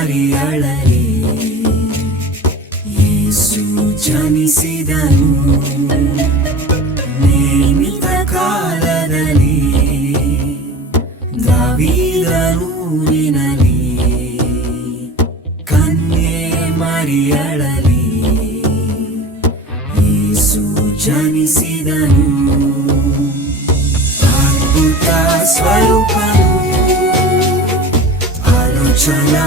ದಾರಿಯಳಲಿ. ಯೇಸು ಜನಿಸಿದನು. ನೇಮಿತ ಕಾಲದಲ್ಲಿ. ದಾವಿದನೂರಿನಲ್ಲಿ ಕನ್ಯೆ ಮರಿಯಳಲಿ. ಯೇಸು ಜನಿಸಿದನು. ಅದ್ಭುತ ಸ್ವರೂಪ ಆಲೋಚನಾ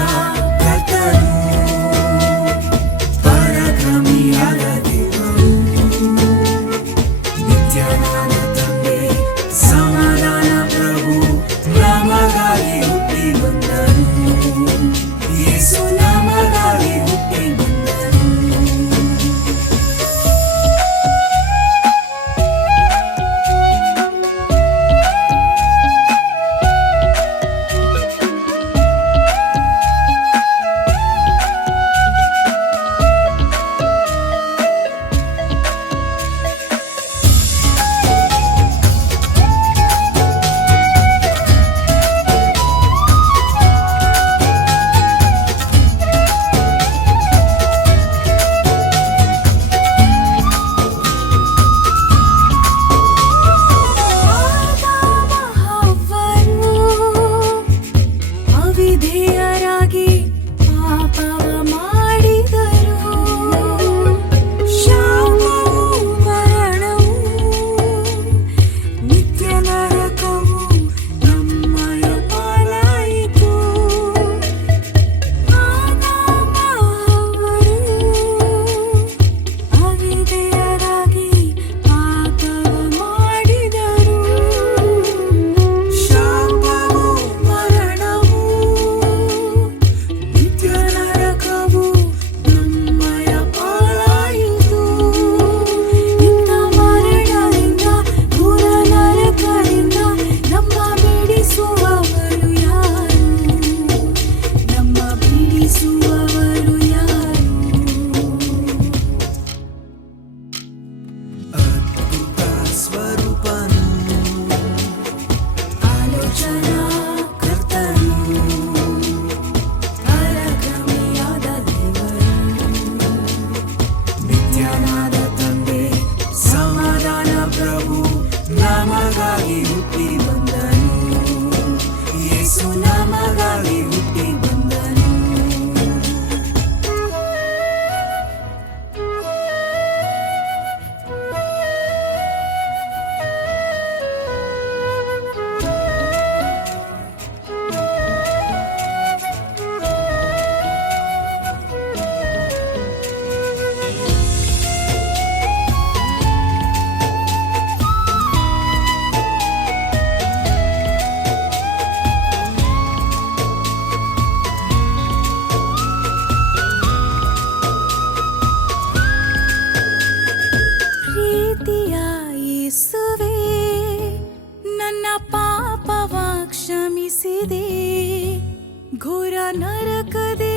ಕರುಣಿಸಿದೆ ಘೋರ ನರಕದೆ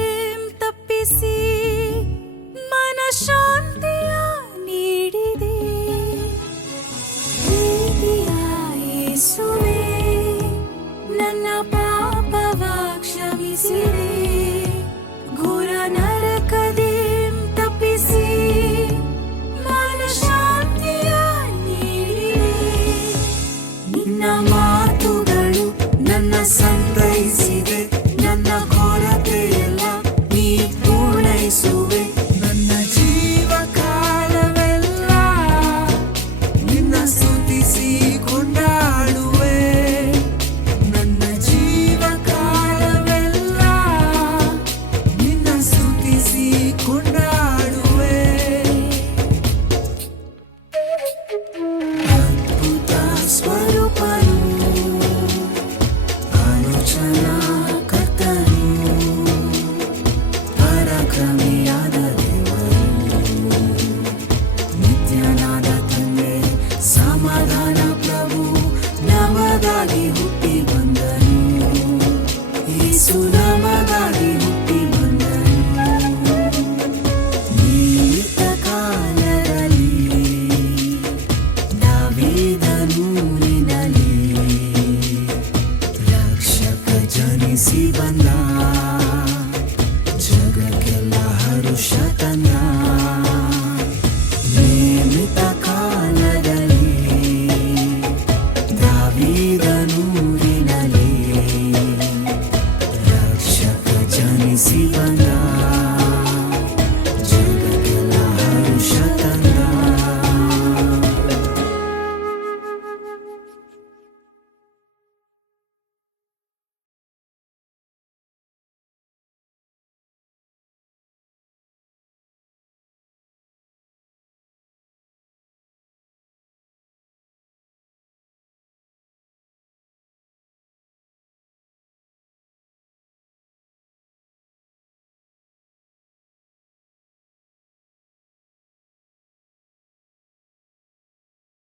ತಪ್ಪಿಸಿ ಮನ ಶಾಂತಿಯ ನೀಡಿದೆ. ಪ್ರೀತಿಯ ನನ್ನ ಪಾಪವ ಕ್ಷಮಿಸಿದೆ